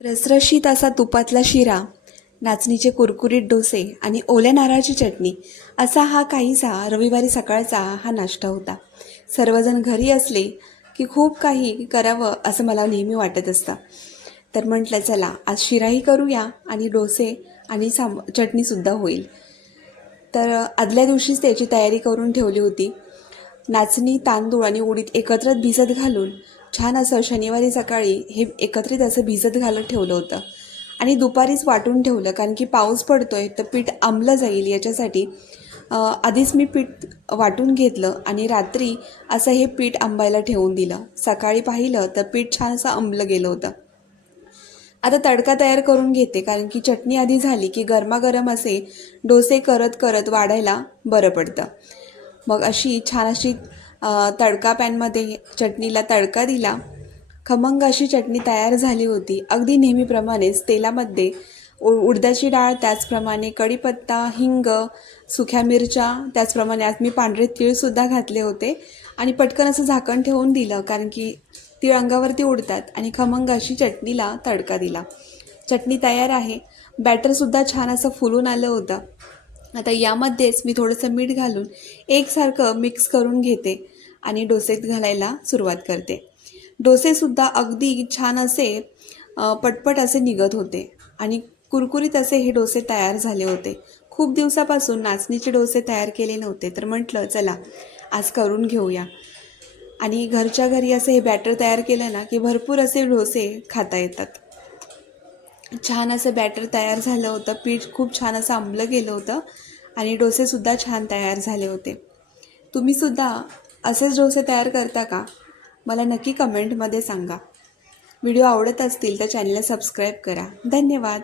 रसरशीत असा तुपातला शिरा, नाचणीचे कुरकुरीत डोसे आणि ओल्या नारळाची चटणी असा हा काहीसा रविवारी सकाळचा हा नाश्ता होता. सर्वजण घरी असले की खूप काही करावं असं मला नेहमी वाटत असतं. तर म्हटलं चला आज शिराही करूया आणि डोसे आणि चटणीसुद्धा होईल. तर आदल्या दिवशीच त्याची तयारी करून ठेवली होती. नाचणी, तांदूळ आणि उडीद एकत्र भिजत घालून छान असं शनिवारी सकाळी हे एकत्रित असं भिजत घालत ठेवलं होतं आणि दुपारीच वाटून ठेवलं, कारण की पाऊस पडतोय तर पीठ आंबलं जाईल याच्यासाठी आधीच मी पीठ वाटून घेतलं आणि रात्री असं हे पीठ आंबायला ठेवून दिलं. सकाळी पाहिलं तर पीठ छान असं आंबलं गेलं होतं. आता तडका तयार करून घेते, कारण की चटणी आधी झाली की गरमागरम असे डोसे करत करत वाढायला बरं पडतं. मग अशी छान अशी तडका पॅनमध्ये चटणीला तडका दिला. खमंग अशी चटणी तयार झाली होती. अगदी नेहमीप्रमाणेच तेलामध्ये उडदाची डाळ, त्याचप्रमाणे कढीपत्ता, हिंग, सुक्या मिरच्या, त्याचप्रमाणे आज मी पांढरे तीळसुद्धा घातले होते आणि पटकन असं झाकण ठेवून दिलं, कारण की तीळ अंगावरती उडतात आणि खमंग अशी चटणीला तडका दिला. चटणी तयार आहे. बॅटरसुद्धा छान असं फुलून आलं होतं. आता यामध्येच मी थोडंसं मीठ घालून एकसारखं मिक्स करून घेते आणि डोसेत घालायला सुरुवात करते. डोसेसुद्धा अगदी छान असे पटपट असे निघत होते आणि कुरकुरीत असे हे डोसे तयार झाले होते. खूप दिवसापासून नाचणीचे डोसे तयार केले नव्हते, तर म्हटलं चला आज करून घेऊया. आणि घरच्या घरी असं हे बॅटर तयार केलं ना की भरपूर असे डोसे खाता येतात. छान असं बॅटर तयार झालं होतं. पीठ खूप छान असं आंबलं गेलं होतं आणि डोसेसुद्धा छान तयार झाले होते. तुम्हीसुद्धा असेच डोसे तयार करता का? मला नक्की कमेंटमध्ये सांगा. व्हिडिओ आवडत असतील तर चॅनलला सबस्क्राईब करा. धन्यवाद.